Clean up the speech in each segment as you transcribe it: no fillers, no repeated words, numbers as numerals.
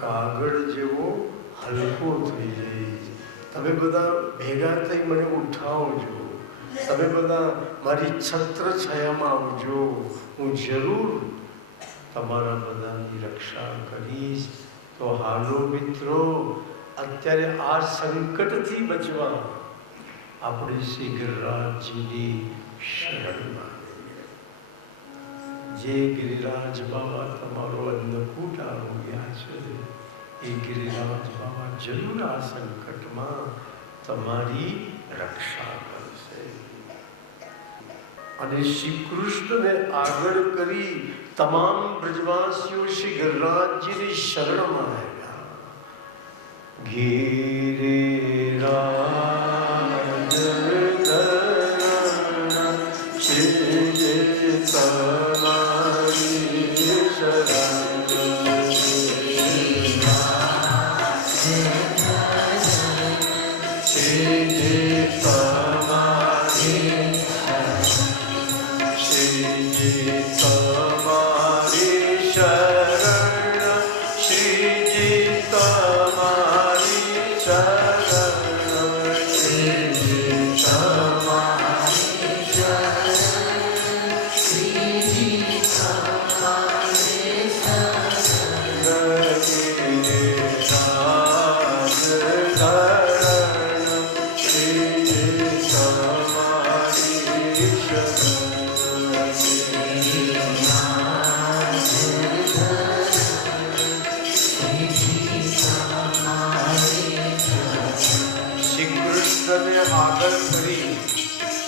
કાગળ જેવો હલકો થઈ જઈશ. તમે બધા ભેગા થઈ મને ઉઠાવજો. તમે બધા મારી છત્ર છાયામાં આવજો. હું જરૂર તમારા બધાની રક્ષા કરીશ. તો હાલો મિત્રો, અત્યારે આ સંકટથી બચવા આપણે શ્રી ગિરિરાજજીની શરણમાં જે ગિરિરાજ બાબા તમારો અન્નકૂટ આરોગ્યા છે, એ ગિરિરાજ બાબા જરૂર આ સંકટમાં તમારી રક્ષા કરશે. અને શ્રી કૃષ્ણને આગળ કરી તમામ બ્રજવાસીઓ શ્રી ગિરિરાજજીની શરણમાં આવ્યા. ગિરિરાજ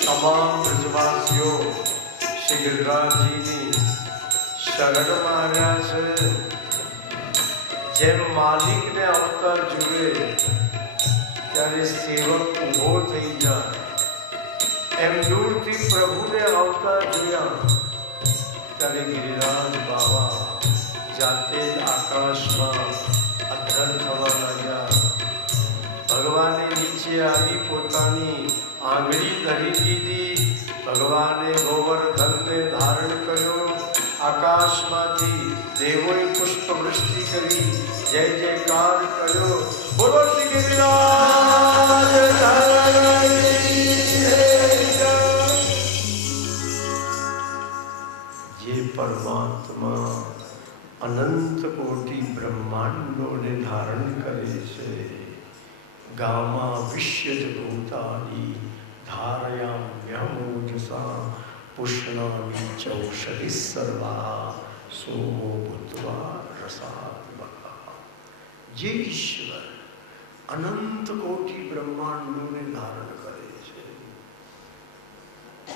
તમામ બ્રજવાસીઓ શ્રી ગિરિરાજજીની શરણમાં આવ્યા છે. જેમ માલિકને આવતા જુએ ત્યારે સેવક ઊભો થઈ જાય, એમ દૂરથી પ્રભુને આવતા જોયા ત્યારે ગિરિરાજ બાબા જાતે આકાશમાં અધર થવા લાગ્યા. ભગવાને નીચે આવી પોતાની આંગળી ધરી દીધી. ભગવાને ગોવર્ધનને ધારણ કર્યો. આકાશમાંથી દેવોએ પુષ્પવૃષ્ટિ કરી, જય જયકાર કર્યો. બોલો શ્રી ગિરિરાજ. જે પરમાત્મા અનંત કોટી બ્રહ્માંડોને ધારણ કરે છે, ગામા વિશ્યજ ભૂતાની ધારયામ્યમોજસા પુષ્ણામિ ચૌષધિ સર્વા સોમો ભૂત્વા રસાત્મકા. જે ઈશ્વર અનંત કોટી બ્રહ્માંડોને ધારણ કરે છે.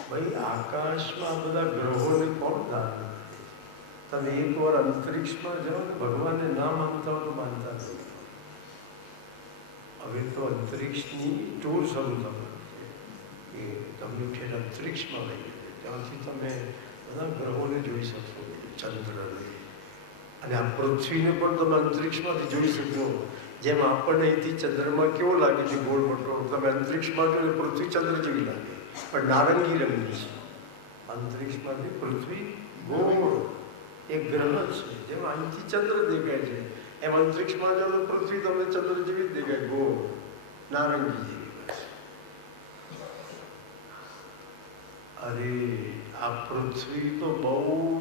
ભાઈ આકાશમાં બધા ગ્રહોને કોણ ધારણ કરે? તમે એકવાર અંતરિક્ષમાં જાઓ ને, ભગવાનને ના માનતા હોય તો માનતા નથી. હવે તો અંતરિક્ષની ટૂર શરૂ થવાની છે કે તમે ફેર અંતરિક્ષમાં લઈ જાય, ત્યાંથી તમે બધા ગ્રહોને જોઈ શકશો, ચંદ્રને. અને આ પૃથ્વીને પણ તમે અંતરિક્ષમાંથી જોઈ શકો. જેમ આપણને અહીંથી ચંદ્રમાં કેવો લાગે છે, ગોળ મોટો, તમે અંતરિક્ષમાં જો પૃથ્વી ચંદ્ર જેવી લાગે, પણ નારંગી રંગની છે. અંતરિક્ષમાંથી પૃથ્વી ગોળ એક ગ્રહ છે. જેમ અહીંથી ચંદ્ર દેખાય છે, એમ અંતરિક્ષમાં જાઓ તો પૃથ્વી તમને ચંદ્ર જેવી જ દેખાય, ગોળ નારંગી જેવી. અરે આ પૃથ્વી તો બહુ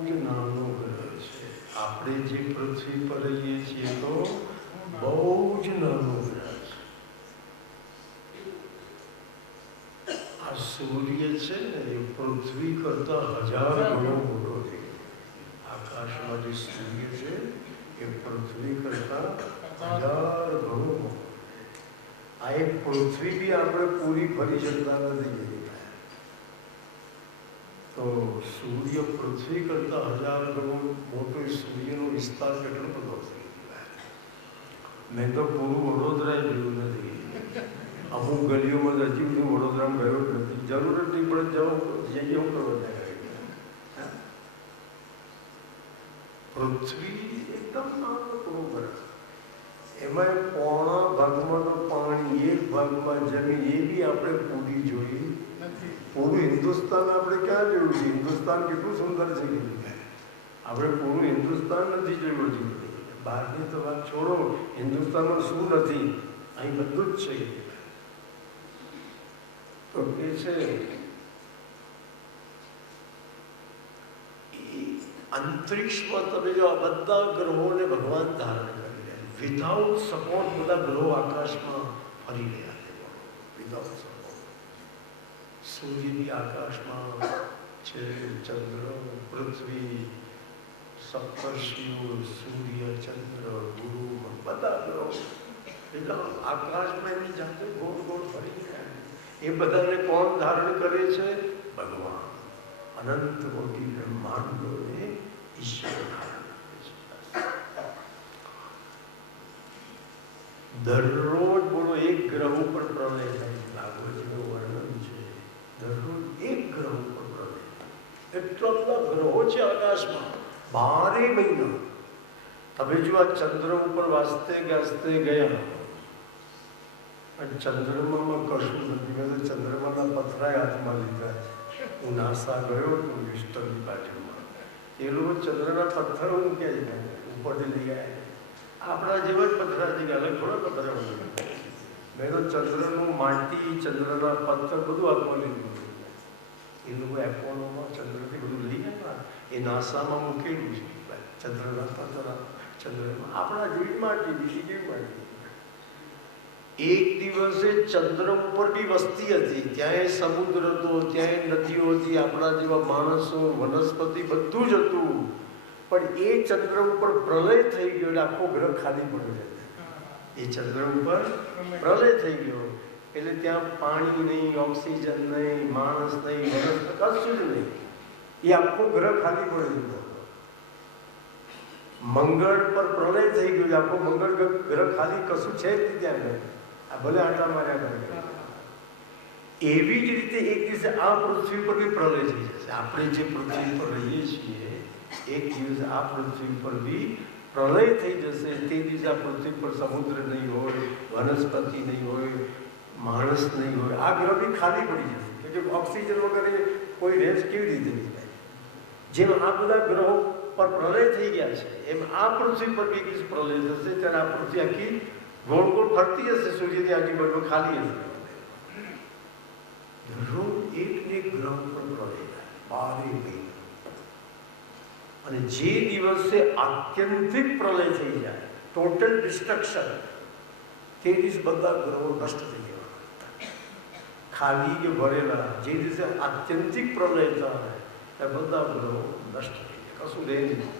જ નાનો ગ્રહ છે. આપણે જે પૃથ્વી પર રહીએ છીએ તો બહુ જ નાનો ગ્રહ છે. આ સૂર્ય છે ને, એ પૃથ્વી કરતા 1000 ગણો મોટો છે. આકાશમાં જે સૂર્ય છે એ પૃથ્વી કરતા 1000 ગણો મોટો. આ એક પૃથ્વી બી આપણે પૂરી ફરી શકતા નથી. તો સૂર્ય પૃથ્વી કરતા 1000 ગણો મોટો. સૂર્યનો વિસ્તાર કેટલો બધો છે. મેં તો પૂરું વડોદરા જોયું નથી. અમુક ગલીઓમાં હજી બધું વડોદરામાં ગયો જ નથી. જરૂર જ નહીં પડે જાઓ, જઈએ હું કરવા જાય. પૃથ્વી એકદમ નાનો ગ્રહ. એમાં પોણા ભાગમાં તો પાણી, એક ભાગમાં જમીન. એ બી આપણે પૂરી જોઈ નથી. પૂરું હિન્દુસ્તાન આપણે ક્યાં જોયું છે? હિન્દુસ્તાન કેટલું સુંદર છે. આપણે પૂરું હિન્દુસ્તાન નથી જોયું. બહારની તો વાત છોડો, હિન્દુસ્તાનમાં શું નથી, અહીં બધું જ છે. તો કે છે અંતરિક્ષમાં તમે જો આ બધા ગ્રહોને ભગવાન ધારણ કરી રહ્યા, વિધાઉટ સપોર્ટ બધા ગ્રહો આકાશમાં ફરી રહ્યા છે. વિધાઉટ સપોર્ટ સૂર્યની આકાશમાં છે, ચંદ્ર, પૃથ્વી, સપ્તર્ષિઓ, સૂર્ય, ચંદ્ર, ગુરુ, બધા ગ્રહો આકાશમાં એની જાતે ગોળ ગોળ ફરી રહ્યા. એ બધાને કોણ ધારણ કરે છે? ભગવાન. અનંત કોટી બ્રહ્માંડોને ઈશ્વર ધારણ કરે છે. દરરોજ બોલો એક ગ્રહ ઉપર પ્રલય થાય છે. ભાગવતનું વર્ણન છે, દરરોજ એક ગ્રહ ઉપર પ્રલય થાય. એટલા બધા ગ્રહો છે આકાશમાં 12 મહિના. તમે જો આ ચંદ્ર ઉપર વાસ્તે ગાસ્તે ગયા અને ચંદ્રમામાં કશું નથી. મેં તો ચંદ્રમાના પથરાય હાથમાં લીધા છે. હું નાસા ગયો હતો વિસ્ટરની બાજુમાં, એ લોકો ચંદ્રના પથ્થર મૂક્યા છે ઉપરથી લઈ આવ્યા. આપણા જેવા જ પથરા છે, અલગ થોડા પથરા મૂક્યા. મેં તો ચંદ્રનું માટી, ચંદ્રના પથ્થર બધું હાથમાં લીધું. એ લોકો એપોલોમાં ચંદ્રથી બધું લઈ આવ્યા. એ નાસામાં મૂકેલું છે ચંદ્રના પથ્થર. ચંદ્રમાં આપણા જેવી માટી, બીજી કેવી માટી. એક દિવસે ચંદ્ર ઉપર બી વસ્તી હતી, ત્યાંય સમુદ્ર હતો, ત્યાંય નદીઓ હતી, આપણા જેવા માણસો, વનસ્પતિ બધું જ હતું. પણ એ ચંદ્ર ઉપર પ્રલય થઈ ગયો એટલે આખો ગ્રહ ખાલી પડી જાય. એ ચંદ્ર ઉપર પ્રલય થઈ ગયો એટલે ત્યાં પાણી નહીં, ઓક્સિજન નહીં, માણસ નહીં, વનસ્પતિ કશું જ નહીં. એ આખો ગ્રહ ખાલી પડી ગયો. મંગળ પર પ્રલય થઈ ગયો, આખો મંગળ ગ્રહ ખાલી, કશું છે જ નહીં ત્યાં. આ ભલે આટલા માર્યા કરે. એવી જ રીતે એક દિવસે આ પૃથ્વી પર બી પ્રલય થઈ જશે. આપણે જે પૃથ્વી પર રહીએ છીએ, એક દિવસ આ પૃથ્વી પર બી પ્રલય થઈ જશે. તે દિવસે આ પૃથ્વી પર સમુદ્ર નહીં હોય, વનસ્પતિ નહીં હોય, માણસ નહીં હોય. આ ગ્રહ બી ખાલી પડી જશે. કે ઓક્સિજન વગર કોઈ રેસ કેવી રીતે નહીં થાય. જેમ આ બધા ગ્રહો પર પ્રલય થઈ ગયા છે, એમ આ પૃથ્વી પર બી એક પ્રલય થશે. ત્યારે આ પૃથ્વી આખી ગોળ ગોળ ફરતી હશે, સૂર્યની આજુબાજુ ખાલી હશે. રોજ એક ગ્રહ પર પ્રલય થાય 12 મહિના. અને જે દિવસે આત્યંતિક પ્રલય થઈ જાય, ટોટલ ડિસ્ટ્રક્શન, તે દિવસે બધા ગ્રહો નષ્ટ થઈ જવાના. ખાલી કે ભરેલા. જે દિવસે આત્યંતિક પ્રલય થાય ત્યારે બધા ગ્રહો નષ્ટ થઈ જાય, કશું રહે નહીં.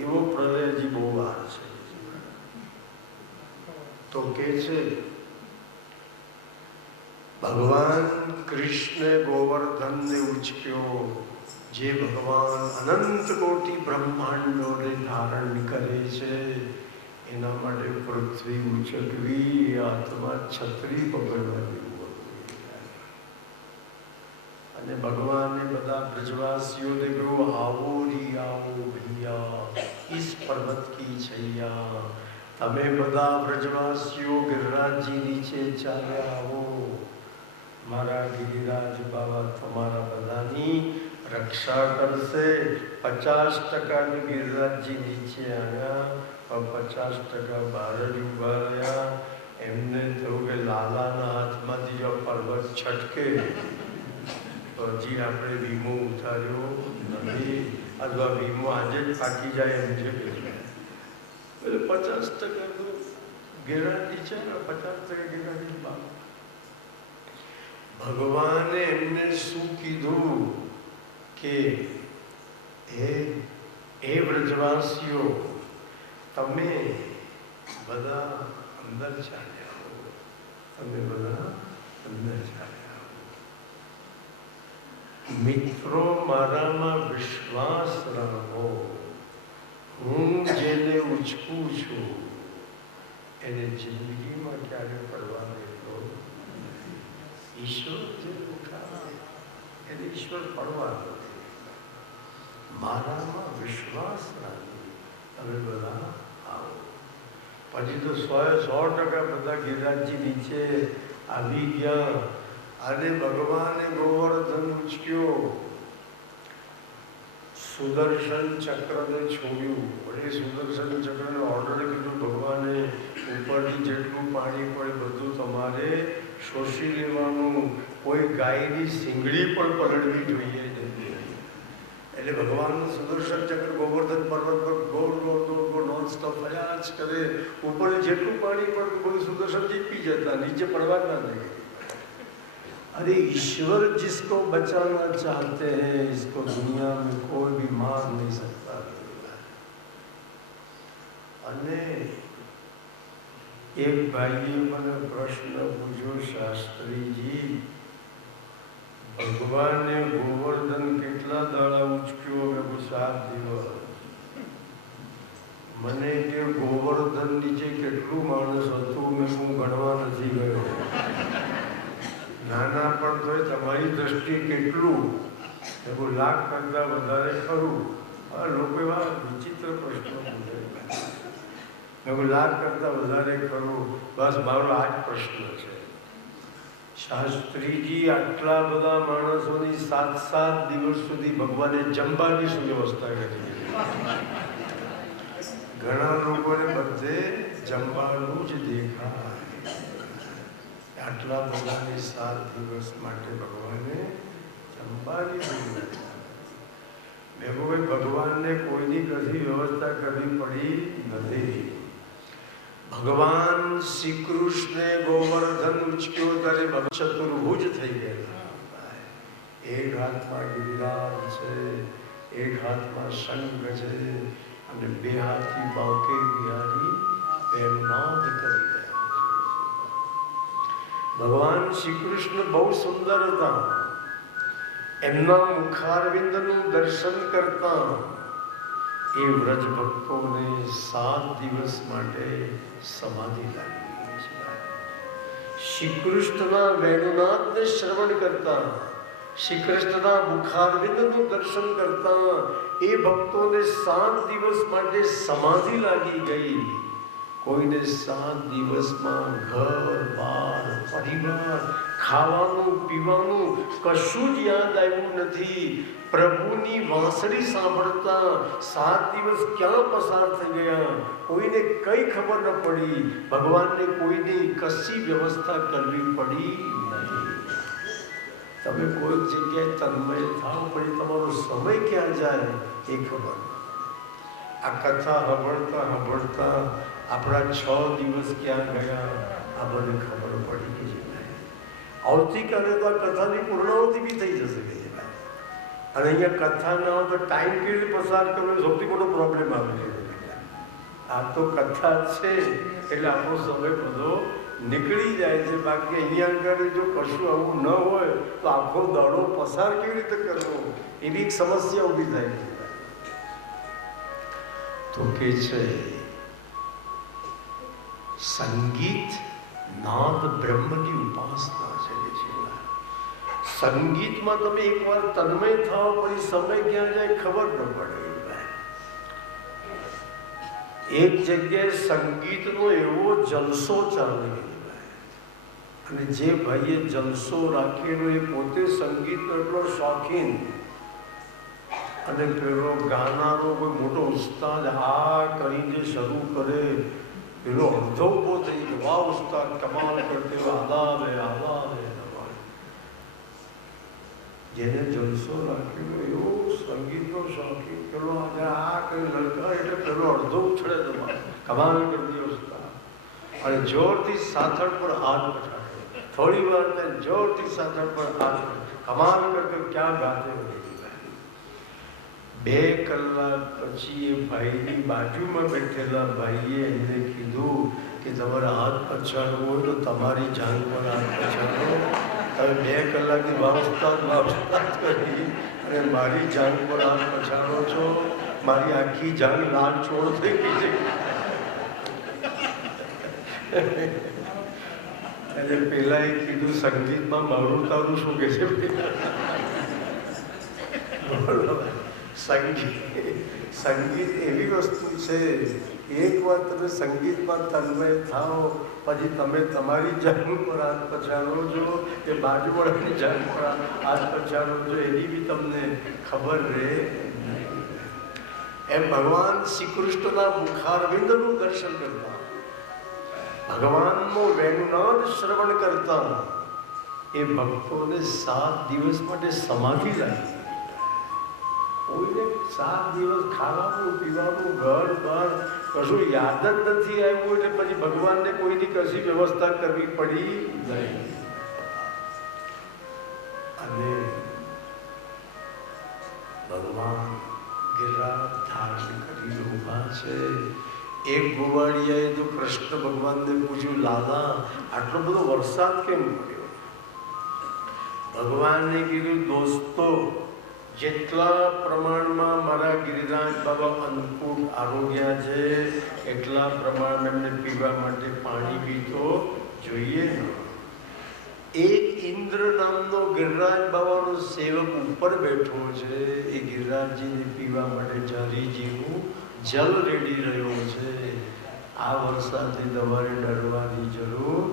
એવો પ્રલય હજી બહુ વાર છે. તો કે છે ભગવાન કૃષ્ણ ગોવર્ધનને ઉચક્યો. જે ભગવાન અનંત કોટી બ્રહ્માંડોને ધારણ કરે છે, એના માટે પૃથ્વી ઉચકવી આત્મા છત્રી પકડવા જેવું. અને ભગવાને બધા બ્રજવાસીઓને કહ્યું, આવો રી આવો ભૈયા, ઇસ પર્વત કી છૈયા. તમે બધા બ્રજવાસીઓ ગિરિરાજજી નીચે ચાલ્યા આવો. મારા ગિરિરાજ બાબા તમારા બધાની રક્ષા કરશે. 50% ગિરિરાજજી નીચે આવ્યા, પણ 50% બહાર જ ઉભા રહ્યા. એમને થયું કે લાલાના હાથમાંથી જો પર્વત છટકે તો હજી આપણે વીમો ઉતાર્યો નથી, અથવા વીમો આજે જ પાકી જાય એમ છે. એટલે 50% તો ગિરિરાજજી છે, 50% ગિરિરાજજી બાબા. ભગવાને એમને શું કીધું કે એ વ્રજવાસીઓ, તમે બધા અંદર ચાલ્યા આવો. તમે બધા અંદર ચાલ્યા આવો. મિત્રો, મારામાં વિશ્વાસ રાખો. હું જેને ઉચકું છું એને જિંદગીમાં ક્યારે પડવા દેતો. ઈશ્વર જે ઉઠાવે એને ઈશ્વર પડવા દે. મારામાં વિશ્વાસ રાખી તમે બધા આવો. પછી તો 100% બધા ગિરિરાજજી નીચે આવી ગયા. અને ભગવાને ગોવર્ધન ઉચક્યો. સુદર્શન ચક્રને છોડ્યું. વળી સુદર્શન ચક્રને ઓર્ડર કીધું ભગવાને, ઉપરથી જેટલું પાણી પડે બધું તમારે શોષી લેવાનું, કોઈ ગાયની શીંગડી પણ પલળવી જોઈએ નહીં. એટલે ભગવાન સુદર્શન ચક્ર ગોવર્ધન પર્વત પર ગોળ ગોળ ગોળ ગોળ નોન સ્ટોપ ફર્યા જ કરે. ઉપર જેટલું પાણી પડતું બધું સુદર્શનજી પી જતા, નીચે પડવા ના દે. अरे ईश्वर जिसको बचाना चाहते हैं इसको दुनिया में कोई भी मार नहीं सकता. અને એક ભાઈએ મને પ્રશ્ન પૂછ્યો, શાસ્ત્રીજી ભગવાને ગોવર્ધન કેટલા દાડા ઉચક્યો? મેં કહ્યું 7 દિવસ. મને કે ગોવર્ધન નીચે કેટલું માણસ હતું? મેં હું ગણવા નથી ગયો. નાના પણ તોય તમારી દ્રષ્ટિએ કેટલું? એવું 1 લાખ કરતા વધારે ખરું. આ લોકો એવા વિચિત્ર પ્રશ્નો પૂછે. એવું 1 લાખ કરતા વધારે ખરું? બસ મારો આ જ પ્રશ્ન છે. શાસ્ત્રીજી આટલા બધા માણસોની 7 દિવસ સુધી ભગવાને જમવાની શું વ્યવસ્થા કરી? ઘણા લોકોને બધે જમવાનું જ દેખાય. આટલા બધાની 7 દિવસ માટે ભગવાને જમવાની વ્યવસ્થા. મેં કહ્યું ભગવાનને કોઈની કદી વ્યવસ્થા કરવી પડી નથી. ભગવાન શ્રી કૃષ્ણે ગોવર્ધન ઉચક્યો ત્યારે ચતુર્ભુજ થઈ ગયેલા. એક હાથમાં ગિરિરાજ છે, એક હાથમાં શંખ છે, અને 2 હાથથી બાંકે બિહારી એનું નાદ કરી રહ્યા. ભગવાન શ્રી કૃષ્ણ બહુ સુંદર હતા. એમના મુખારવિંદનું દર્શન કરતા એ વ્રજ ભક્તોને 7 દિવસ માટે સમાધિ લાગી. શ્રી કૃષ્ણના વેણુનાદને શ્રવણ કરતા, શ્રી કૃષ્ણના મુખારવિંદનું દર્શન કરતા એ ભક્તોને 7 દિવસ માટે સમાધિ લાગી ગઈ. કોઈને 7 દિવસમાં ઘર બાર પરિવાર ખાવાનું પીવાનું કશું જ યાદ આવ્યું નથી. પ્રભુની વાંસળી સાંભળતા 7 દિવસ ક્યાં પસાર થઈ ગયા કોઈને કઈ ખબર ન પડી. ભગવાનને કોઈની કશી વ્યવસ્થા કરવી પડી નહીં. તમે કોઈ જગ્યાએ તન્મય થાવ પછી તમારો સમય ક્યાં જાય એ ખબર. આ કથા સાંભળતા સાંભળતા આપણા 6 દિવસ ક્યાં ગયા આ મને ખબર પડી ગઈ છે. આવતીકાલે તો આ કથાની પૂર્ણાવતિ બી થઈ જશે. અને અહીંયા કથા ના હોય તો ટાઈમ કેવી રીતે પસાર કરવો સૌથી મોટો પ્રોબ્લેમ આવે છે. આ તો કથા છે એટલે આપણો સમય બધો નીકળી જાય છે. બાકી અહીંયા આગળ જો કશું આવું ન હોય તો આખો દાડો પસાર કેવી રીતે કરવો એવી એક સમસ્યા ઊભી થાય છે. તો કે છે સંગીત નાદ બ્રહ્મની ઉપાસના છે. સંગીતમાં તમે એકવાર તન્મય થાઓ પછી સમય ક્યાં જાય ખબર ન પડે. એક જગ્યાએ સંગીતનો એવો જલસો ચાલે અને જે ભાઈએ જલસો રાખેલો એ પોતે સંગીતનો એટલો શોખીન અને પેલો ગાનારો કોઈ મોટો ઉસ્તાદ આ કરીને શરૂ કરે પેલો અડધો ઉભો થઈ ગયો, વાહ ઉસ્તાદ કમાલ કરતે આદાબ હે આદાબ હે. જેને જલસો રાખેલો એવો સંગીતનો શોખીન પેલો આ કઈ લડકા એટલે પેલો અડધો ઉછળે તમારે કમાલ કરતી ઉસ્તાદ. અને જોરથી સાથળ પર હાથ પછાડે, થોડી વાર જોરથી સાથળ પર હાથ કમાલ કરકે ક્યાં ગાતે. 2 કલાક પછી એ ભાઈની બાજુમાં બેઠેલા ભાઈએ એમને કીધું કે તમારે હાથ પછાડવો હોય તો તમારી જાન પર હાથ પછાડો. તમે 2 કલાકની વાવસ્તાદ કરી અને મારી જાન પર હાથ પછાડો છો. મારી આખી જાન લાલ છોડ થઈ ગઈ છે. એટલે પેલા એ કીધું સંગીતમાં મારું તારું શું કે છે. સંગીત એવી વસ્તુ છે એક વાર તમે સંગીતમાં તન્મય થાઓ પછી તમે તમારી જાન પર હાથ પછાડો છો કે બાજુવાળાની જાન પર હાથ પછાડો છો એની બી તમને ખબર રહે. એમ ભગવાન શ્રી કૃષ્ણના મુખારવિંદનું દર્શન કરતા, ભગવાનનો વેણુનાદ શ્રવણ કરતા એ ભક્તોને 7 દિવસ માટે સમાધિ લાગી. કોઈને 7 દિવસ ખાવાનું પીવાનું ઘર બાર કશું યાદ જ નથી આવ્યું, એટલે પછી ભગવાનને કોઈની કશી વ્યવસ્થા કરવી પડી નહીં. અને ભગવાન ગિરરાજ ધારણ કરી ઉભા છે. એક ગોવાળિયાએ તો કૃષ્ણ ભગવાનને પૂછ્યું, લાલા આટલો બધો વરસાદ કેમ પડ્યો? ભગવાનને કીધું, દોસ્તો જેટલા પ્રમાણમાં મારા ગિરિરાજ બાબા અનુકૂળ આરોગ્ય છે એટલા પ્રમાણમાં એમને પીવા માટે પાણી બી તો જોઈએ. એક ઇન્દ્ર નામનો ગિરિરાજ બાબાનો સેવક ઉપર બેઠો છે. એ ગિરિરાજજીને પીવા માટે જારીજીનું જલ રેડી રહ્યો છે. આ વરસાદથી તમારે ડરવાની જરૂર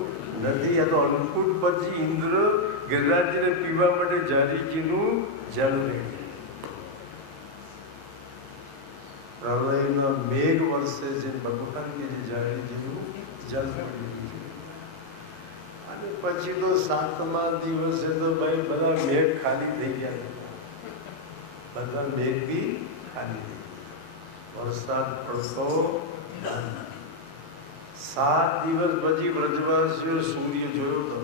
નથી. આ તો અનુકૂળ પછી ઇન્દ્ર ગિરિરાજજીને પીવા માટે જારીજીનું જલ રેડી. પ્રલયના મેઘ વર્ષે છે ભગવાન કે જારીજીનું જલ રેડી. અને પછી તો 7મા દિવસે તો ભાઈ બધા મેઘ ખાલી થઈ ગયા. બધા મેઘ બી ખાલી થઈ ગયા. વરસાદ પડતો બંધ. 7 દિવસ પછી વ્રજવાસીઓ સૂર્ય જોયો તો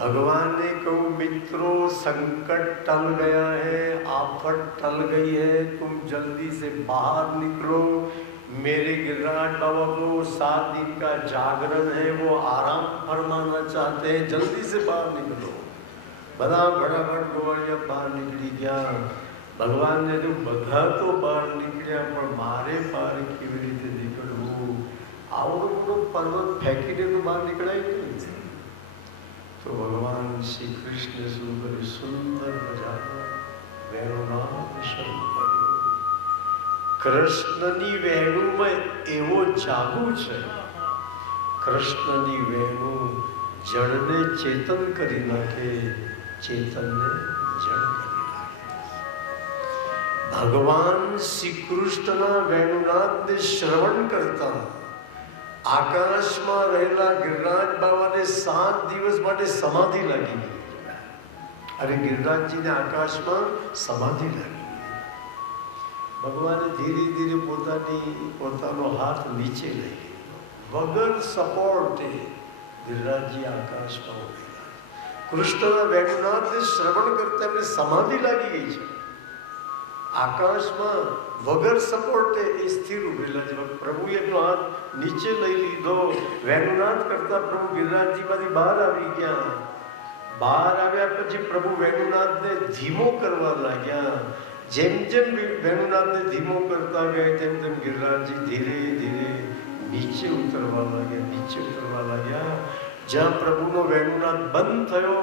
भगवान ने कहूँ मित्रों संकट टल गया है, आफत टल गई है, तुम जल्दी से बाहर निकलो. मेरे गिरिराज बाबा को 7 दिन का जागरण है, वो आराम फरमाना चाहते हैं, जल्दी से बाहर निकलो. બધા ફટાફટ ગોવાળિયા બહાર નીકળી ગયા. ભગવાન ને તો બધા તો બહાર નીકળ્યા, પણ મારે બહાર કેવી રીતે નીકળવું? આવડો મોટો પર્વત ફેંકીને તો બહાર નીકળાય નહીં. તો ભગવાન શ્રી કૃષ્ણ શું કર્યું? સુંદર મજાનો વેણુનાદ શરૂ કર્યું. કૃષ્ણની વેણુમાં એવો જાદુ છે. કૃષ્ણની વેણુ જળને ચેતન કરી નાખે, ચેતનને જળ કરી નાખે. ભગવાન શ્રી કૃષ્ણના વેણુનાદને શ્રવણ કરતા આકાશમાં રહેલા ગિરિરાજ બાબાને 7 દિવસ માટે સમાધિ લાગી ગઈ. અરે ગિરિરાજજીને આકાશમાં સમાધિ લાગી ગઈ. ભગવાને ધીરે ધીરે પોતાનો હાથ નીચે લઈ લીધો. વગર સપોર્ટે ગિરિરાજજી આકાશમાં ઉડેલા. કૃષ્ણના વેણુનાદને શ્રવણ કરતા એમને સમાધિ લાગી ગઈ છે. આકાશમાં વગર સપોર્ટે એ સ્થિર ઉભેલા છે. પ્રભુએ એમનો હાથ નીચે લઈ લીધો. વેણુનાદ કરતા પ્રભુ ગિરિરાજજીમાંથી બહાર આવી ગયા. બહાર આવ્યા પછી પ્રભુ વેણુનાદને ધીમો કરવા લાગ્યા. જેમ જેમ વેણુનાદને ધીમો કરતા ગયા તેમ તેમ ગિરિરાજજી ધીરે ધીરે નીચે ઉતરવા લાગ્યા. જ્યાં પ્રભુનો વેણુનાદ બંધ થયો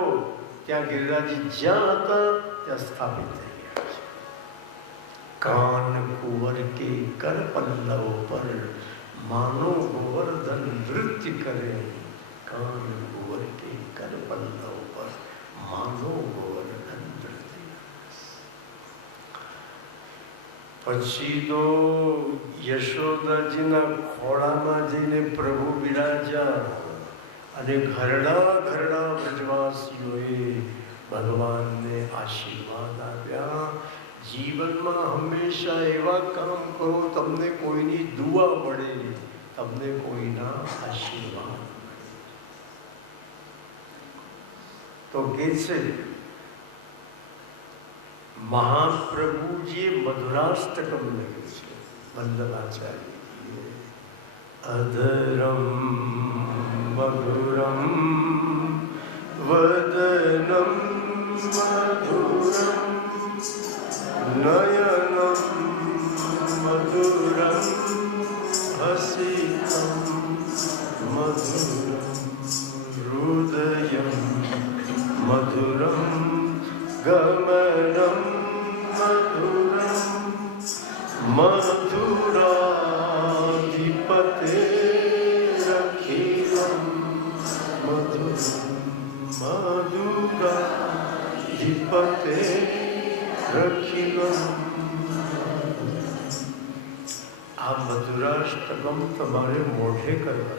ત્યાં ગિરિરાજજી જ્યાં હતા ત્યાં સ્થાપિત થઈ. कान कुंवर के कर पल्लव पर मानो गोवर्धन नृत्य करे. कान कुंवर के कर पल्लव पर मानो गोवर्धन नृत्य. પછી તો યશોદાજીના ખોળામાં જઈને પ્રભુ બિરાજ્યા અને ઘરડા ઘરડા વ્રજવાસીઓએ ભગવાનને આશીર્વાદ આપ્યા. જીવનમાં હંમેશા એવા કામ કરો તમને કોઈની દુઆ મળે, તમને કોઈના આશીર્વાદ. તો કે છે મહાપ્રભુજીએ મધુરાષ્ટકમ લખ્યું છે. વલ્લભાચાર્ય અધરમ મધુરમ વદનમ મધુરમ નયનમ મધુરમ હસિતમ મધુરમ હૃદયમ મધુરમ ગમનમ મધુરમ મધુરાધિપતે રખિલમ મધુરમ મધુરાધિપતે રખિલમ આ મધુરાષ્ટકમ તમારે મોઢે કરવા,